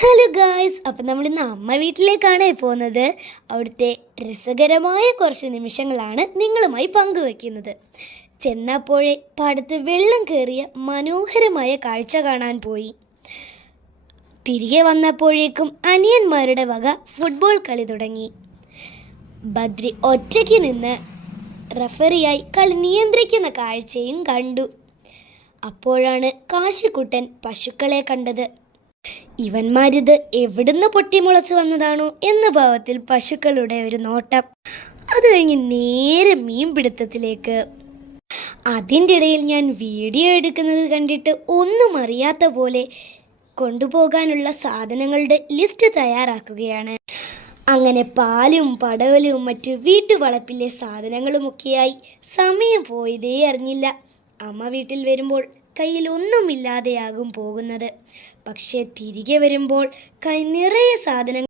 Hello guys, അപ്പം നമ്മൾ ഇന്ന് അമ്മ വീട്ടിലേക്കാണ് പോകുന്നത്. അവിടുത്തെ രസകരമായ കുറച്ച് നിമിഷങ്ങളാണ് നിങ്ങളുമായി പങ്കുവെക്കുന്നത്. ചെന്നപ്പോഴേ പാടത്ത് വെള്ളം കയറിയ മനോഹരമായ കാഴ്ച കാണാൻ പോയി. തിരികെ വന്നപ്പോഴേക്കും അനിയന്മാരുടെ വക ഫുട്ബോൾ കളി തുടങ്ങി. ബദ്രി ഒറ്റയ്ക്ക് നിന്ന് റഫറിയായി കളി നിയന്ത്രിക്കുന്ന കാഴ്ചയും കണ്ടു. അപ്പോഴാണ് കാശിക്കുട്ടൻ പശുക്കളെ കണ്ടത്. ഇവന്മാരിത് എവിടുന്ന് പൊട്ടിമുളച്ചു വന്നതാണോ എന്ന ഭാവത്തിൽ പശുക്കളുടെ ഒരു നോട്ടം. അത് കഴിഞ്ഞ് നേരെ മീൻപിടുത്തത്തിലേക്ക്. അതിൻ്റെ ഇടയിൽ ഞാൻ വീഡിയോ എടുക്കുന്നത് കണ്ടിട്ട് ഒന്നും അറിയാത്ത പോലെ കൊണ്ടുപോകാനുള്ള സാധനങ്ങളുടെ ലിസ്റ്റ് തയ്യാറാക്കുകയാണ്. അങ്ങനെ പാലും പടവലും മറ്റു വീട്ടുവളപ്പിലെ സാധനങ്ങളുമൊക്കെയായി സമയം പോയതേ അറിഞ്ഞില്ല. അമ്മ വീട്ടിൽ വരുമ്പോൾ കയ്യിൽ ഒന്നുമില്ലാതെയാകും പോകുന്നത്. പക്ഷേ തിരികെ വരുമ്പോൾ കൈ നിറയെ സാധനങ്ങൾ